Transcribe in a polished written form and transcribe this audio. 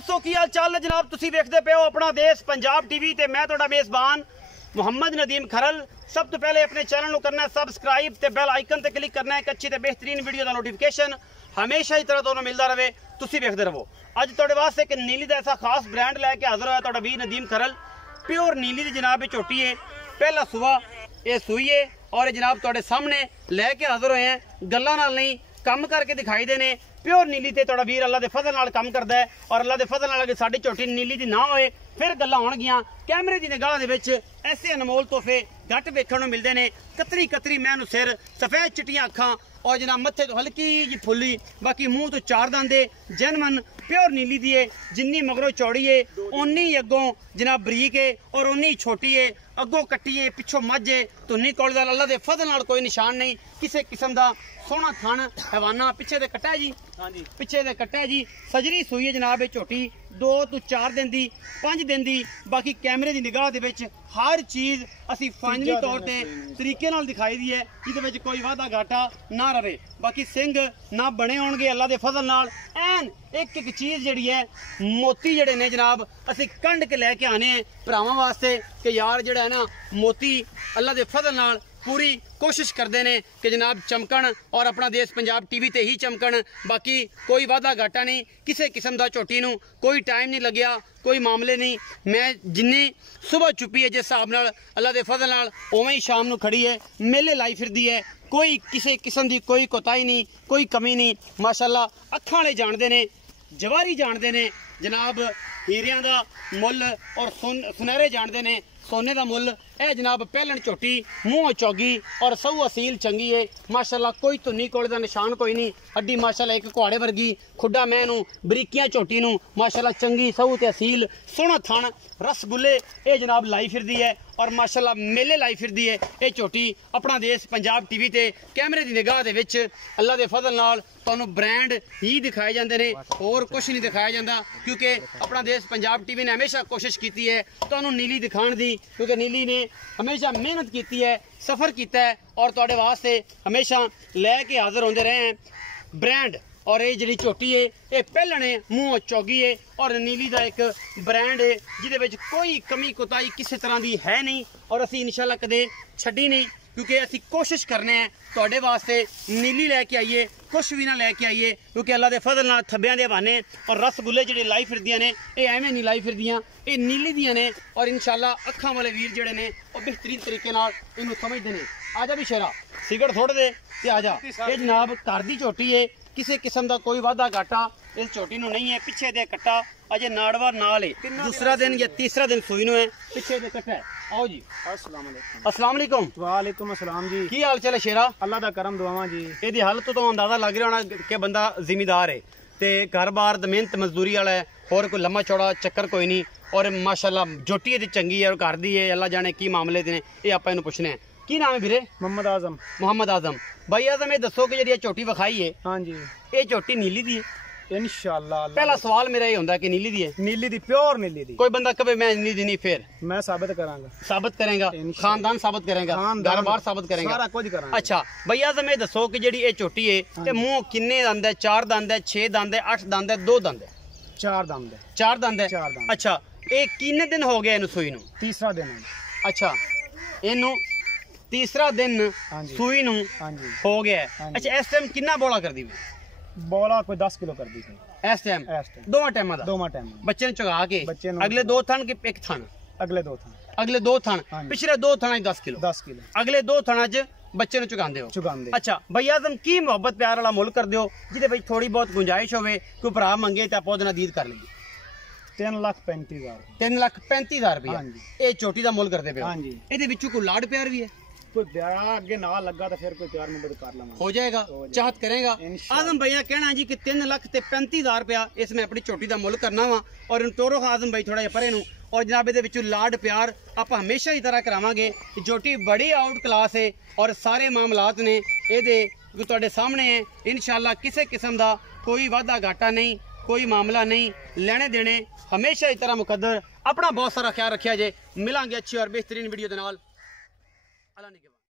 दोस्तों की हाल चाल है जनाब। तुसी देखते पे हो अपना देश पंजाब टीवी ते मैं तुहाडा मेज़बान मुहम्मद नदीम खरल। सब तो पहले अपने चैनल को करना है सबसक्राइब ते बेल आइकन ते क्लिक करना है। एक अच्छी ते बेहतरीन वीडियो का नोटिफिकेशन हमेशा ही तरह दोनों मिलता रहे। तुसी देखते रहो। अज तुहाडे वास्ते एक नीली का ऐसा खास ब्रांड लैके हाजिर होया तुहाडा वीर नदीम खरल। प्योर नीली की जनाब झोटी है, पहला सुबह ये सुई है और ये जनाब तुहाडे सामने लैके हाजिर होए हैं। गल्लां नाल नहीं कम करके दिखाई देने। प्योर नीली ते तुहाडा वीर अल्लाह दे फजल नाल कम करदा है और अल्लाह दे फजल नाल अगर साडी झोटी नीली दी ना होए फिर गल्लां होणगियां। कैमरे दी निगाह दे विच ऐसे अनमोल तोहफे घट वेखण नूं मिलदे ने। कतरी कतरी मैनू सिर, सफेद चिट्टियां अखां और जनाब मत्थे तो हल्की जी फुल्ली, बाकी मुंह तो चार दांदे जनमन प्योर नीली दी है। जिन्नी मगरों चौड़ी है उन्नी अगों जनाब बरीक है और उन्नी छोटी है। अगों कट्टी है, पिछों मझ है, धुन्नी कोल दा अल्लाह दे फजल नाल कोई निशान नहीं किसी किस्म दा। सोहना थन हैवाना पिछे दे कट्टा जी, हाँ जी पिछे दे कट्टा जी। सजरी सुई है जनाब झोटी 2 तो 4 दिन दी 5 दिन दी। बाकी कैमरे की निगाह दे विच हर चीज़ असी फाइनली तौर पर तरीके नाल दिखाई दी है, जिहदे विच कोई वाधा घाटा ना रहे। बाकी सिंह ना बने होणगे अल्लाह दे फजल नाल। एन एक एक चीज़ जिहड़ी है मोती जिहड़े ने जनाब असी कंड के लैके आने हैं भरावां वास्ते कि यार जिहड़ा है ना मोती अल्लाह दे फजल नाल पूरी कोशिश करते हैं कि जनाब चमकन और अपना देश पंजाब टीवी ते ही चमकन। बाकी कोई वादा घाटा नहीं किसी किस्म का झोटी नूं कोई टाइम नहीं लग्या, कोई मामले नहीं। मैं जिन्नी सुबह चुपी है जिस हिसाब नाल अल्लाह दे फजल नाल उवें ही शाम नूं खड़ी है, मेले लाई फिरदी है। कोई किसी किस्म की कोई कोताही नहीं, कोई कमी नहीं। माशाअल्लाह अखां वाले जानते ने, जवारी जानते ने जनाब हीरियां दा मुल और सुनहरे जानते ने सोने का मुल। ए जनाब पहलन झोटी मुँह चौगी और सहू असील चंगी है माशाअल्लाह। कोई धुन्नी कोले का निशान कोई नहीं। हड्डी माशाअल्लाह एक घोड़े वर्गी, खुड्डा मैनू बरीकियां झोटी नूं माशाअल्लाह चंगी सहू ते असील। सोहना थन रसगुल्ले ये जनाब लाई फिरदी है और माशाअल्लाह मेले लाई फिरदी है। ये झोटी अपना देश पंजाब टीवी ते कैमरे की निगाह दे विच अल्लाह दे फजल नाल तुहानूं ब्रांड ही दिखाए जाते हैं और कुछ नहीं दिखाया जाता, क्योंकि अपना देश पंजाब टीवी ने हमेशा कोशिश की है तुहानूं नीली दिखाने की, क्योंकि नीली ने हमेशा मेहनत की है, सफ़र किया है और तुहाडे वास्ते हमेशा लैके हाजिर होंदे रहे हैं ब्रांड। और ये जी झोटी है ये पहलन है मुँह चौगी है और नीली का एक ब्रांड है जिहदे कोई कमी कोताही किसी तरह की है नहीं और असी इंशाल्लाह कदे छड्डी नहीं, क्योंकि असी कोशिश करने हैं तुहाडे वास्ते नीली लैके आइए, कुछ भी ना लैके आइए। क्योंकि अल्लाह दे फजल नाल थब्बियां दे हवाने और रसगुल्ले जिहड़े लाई फिरदियां ने ये एवें नहीं लाई फिरदियां, ये नीली दियां ने और इंशाल्लाह अखां वाले वीर जिहड़े ने वो बेहतरीन तरीके नाल इहनूं समझदे ने। आजा भी शेरा सिगड़ थोड़ दे ते आजा। ये जनाब घर दी झोटी है, किसी किस्म का कोई वाधा घाटा इस झोटी नूं नहीं है। पिछे दे कट्टा अजे नाड़वा नाल है, दूसरा दिन या तीसरा दिन सूई नूं है, पिछे दे कट्टा है। आओ जी अस्सलाम वालेकुम। वालेकुम अस्सलाम जी। की हाल चाल है शेरा? अल्लाह दा करम दुआवां जी। ਇਹਦੀ हालत तो अंदाजा लग रहा होना कि बंदा जिमीदार है ते घर बार मेहनत मजदूरी वाला है और कोई लम्मा चौड़ा चक्कर कोई नहीं और माशाल्लाह झोटी दी चंगी है और घर दी है। अल्लाह जाने की मामले ने ये आपां इहनूं पुछने हैं। की नाम है वीरे? मोहम्मद आजम। मोहम्मद आजम भाई आजम ये दसो कि जी झोटी विखाई है हाँ जी ये झोटी नीली दी है? इंशाअल्लाह। पहला सवाल मेरा ये होंदा कि नीली दी है? नीली दी प्योर नीली दी। कोई बंदा कहे मैं नीली दी नहीं, फिर मैं साबित करांगा। साबित करेगा? खानदान साबित करेगा, घर बार साबित करेगा, सारा कुछ करांगा। अच्छा भैया आजम ये दसो कि जी ये झोटी है ये मुंह किन्ने दंद है? 4 दंद है, 6 दंद है, 8 दंद है, 2 दंद है? 4 दंद है। 4 दंद है। 4 दंद। अच्छा ये किन्ने दिन हो गए इनू सूई नू? तीसरा दिन है। अच्छा इनू तीसरा दिन सूई नू हो गया है। अच्छा इस टाइम कितना बोला कर दी? बोला कोई 10 किलो कर दी इस टाइम दोवां टाइम दा? दोवां टाइम बच्चे ने चुगा के अगले 2 थन के एक थन? अगले 2 थन। अगले 2 थन पिछले 2 थन 10 किलो? 10 किलो अगले 2 थना च बच्चे चुगांदे हो? चुगांदे। अच्छा भैया आजम की मोहब्बत प्यार वाला मुल कर दियो जिहदे विच थोड़ी बहुत गुंजाइश होवे, कोई भरा मंगे ते आपां ओहदे नाल दीद कर लईए। 3,35,000। 3,35,000 रुपया हाँ जी। ये चोटी दा मुल करदे पे हो? हाँ जी। इहदे विचों कोई लाड प्यार भी है? कोई प्यार अगे ना लगा तो फिर कोई प्यार मुहब्बत कर लवांगे। हो जाएगा, चाहत करेगा। आजम भैया कहना जी कि 3,35,000 रुपया इसमें अपनी चोटी का मुल करना वा और तोरो आजम भाई थोड़ा जिहा परे नूं और जनाब ये लाड प्यार आप हमेशा ही तरह करावांगे। झोटी बड़ी आउट क्लास है और सारे मामलात ने ये तुहाडे सामने है। इंशाअल्लाह किसी किस्म का कोई वाधा घाटा नहीं, कोई मामला नहीं, लेने देने हमेशा ही तरह मुकद्दर। अपना बहुत सारा ख्याल रखिया जे। मिलांगे अच्छी और बेहतरीन वीडियो दे नाल। अल्लाह ने